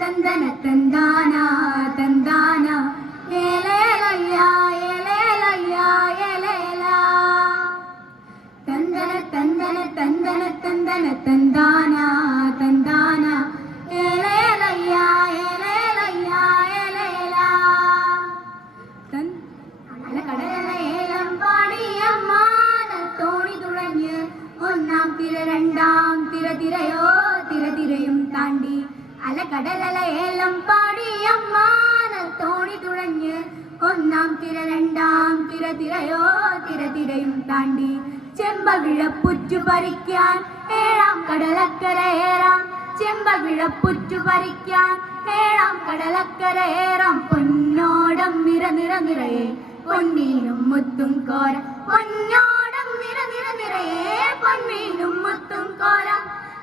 தந்தன தந்தா കടലലയേലം പാടിയമ്മാന തോണി തുഴഞ്ഞ് ഒന്നാം തിര രണ്ടാം തിര തിരയോ തിര തിരയും താണ്ടി ചെമ്പവിഴപ്പുറ്റു പറിക്കാൻ ഏഴാം കടലക്കര ഏറാം ചെമ്പവിഴപ്പുറ്റു പറിക്കാൻ ഏഴാം കടലക്കര ഏറാം പൊന്നോടം നിര നിര നിറയെ പൊന്നീനും മുത്തും കോര പൊന്നോടം നിര നിര നിറയെ പൊന്നീനും മുത്തും കോര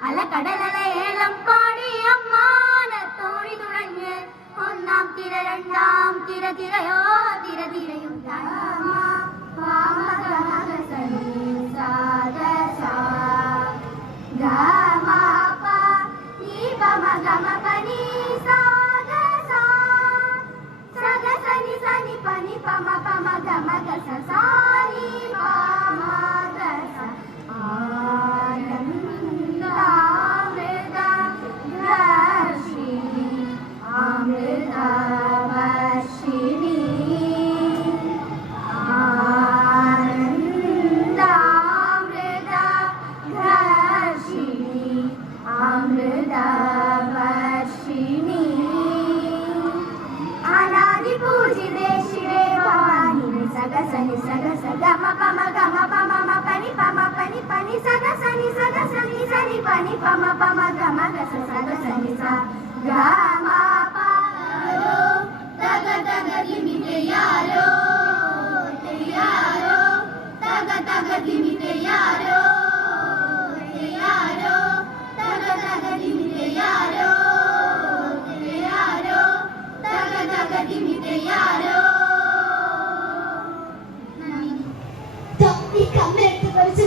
അല കടലല ഏലം പാടിയമ്മ தோணி துணங்கு ஒன்னாம் திர இரண்டாம் திர திரையோ திர திரையும் Sani, sani, pani, pama, pama, dama, dasa, sani, pa. పని సగ సగ మప మగ మప మమ పని పమ పని పని సగ సని సగ సని సని పని పమ పమ గమ గస సగ సని సా ഈ കമ്പെടുത്ത് കുറച്ച്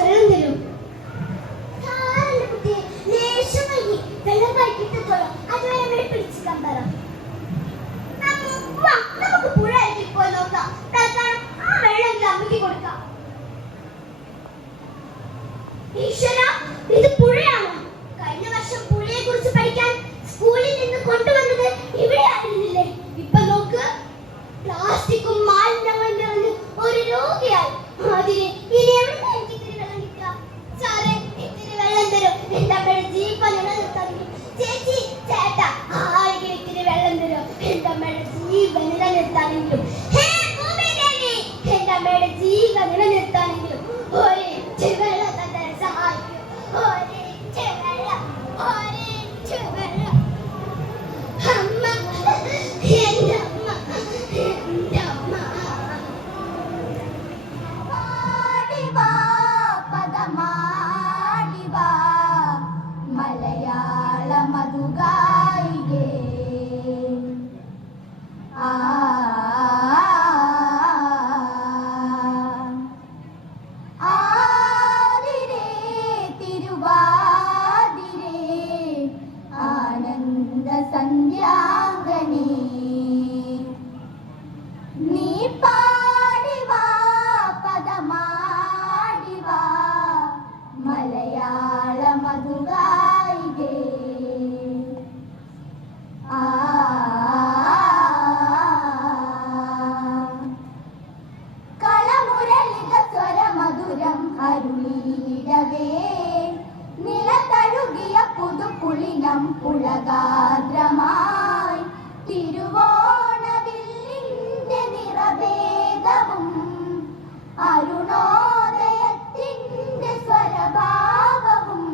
കുളിനം പുളകാദ്രമായി തിരുവോണവില്ലിന്റെ നിറവേദവും അരുണോദയത്തിന്റെ സ്വരഭാവവും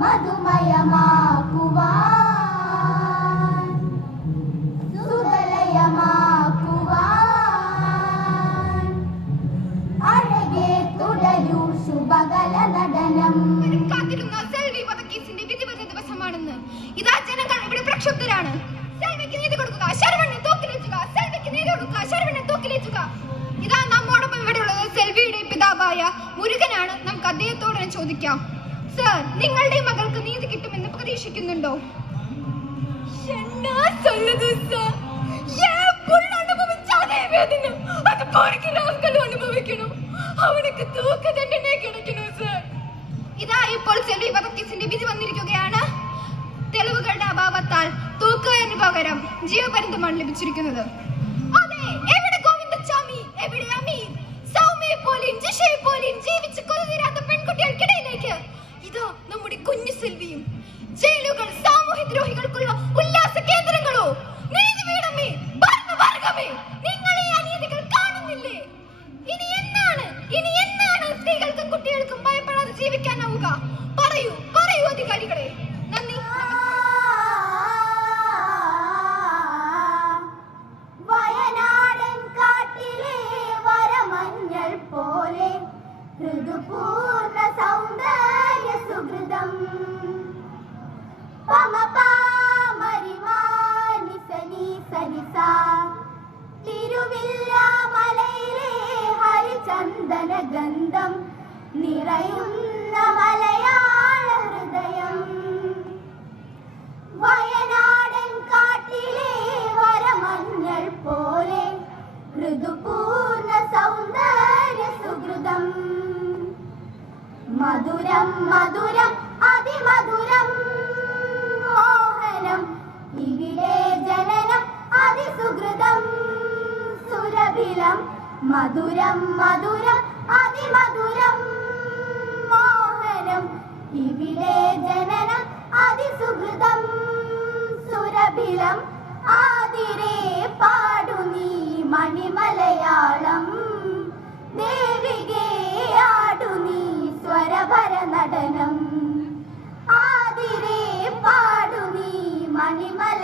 മധുമയമാക്കുവാൻ ആയ മുരുകനാണ് നമുക്ക് അദ്ദേഹത്തോട് ചോദിക്കാം. സർ നിങ്ങളുടെ മകൾക്ക് നീതി കിട്ടുമെന്ന് പ്രതീക്ഷിക്കുന്നുണ്ടോ? ഇതാ ഇപ്പോൾ സെൽവി വധക്കേസിന്റെ വിധി വന്നിരിക്കുകയാണ്. തെളിവുകളുടെ അഭാവത്താൽ തൂക്കുകയറിന് പകരം ജീവപര്യന്തമാണ് ലഭിച്ചിരിക്കുന്നത്. പോലെയും പോലും ജീവിച്ച് കൊലതീരാത്ത പെൺകുട്ടികൾക്കിടയിലേക്ക് തിരുവില്ലാമലയിലെ ഹരിചന്ദന ഗന്ധം നിറയുന്ന മലയാള ഹൃദയം. വയനാടൻ കാട്ടിലെ വരമഞ്ഞൾ പോലെ ഋതുപൂർണ സൗന്ദര്യ സുഹൃതം. മധുരം മധുരം സുരഭിലം മധുരം മധുരം അതിമധുരം മോഹനം. ഇവിടെ ജനനം അതിസുഹൃതം സുരഭിലം. ആതിരേ പാടു നീ മണിമലയാളം. ദേവികേ ആടു നീ സ്വരഭര നടനം. ആതിരേ പാടു നീ മണിമലയാളം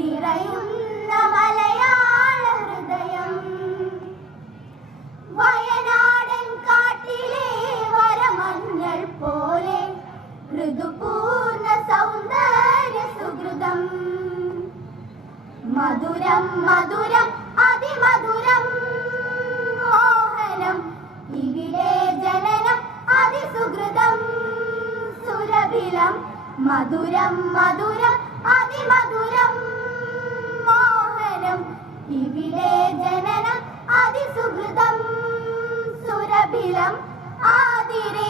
നിറയുന്ന മലയാള ഹൃദയം. വയനാടൻ കാട്ടിലെ വരമഞ്ഞൾ പോലെ ഋതുപൂർണ സൗന്ദര്യ സുഹൃതം. മധുരം മധുരം അതിമധുരം മോഹനം ഇവിടെ ജനനം അതിസുഹൃതം. സുരഭിലം മധുരം മധുരം അതിമധുരം ഇവിടെ ജനനം അതിസുഹൃതം സുരഭിലം ആതിരേ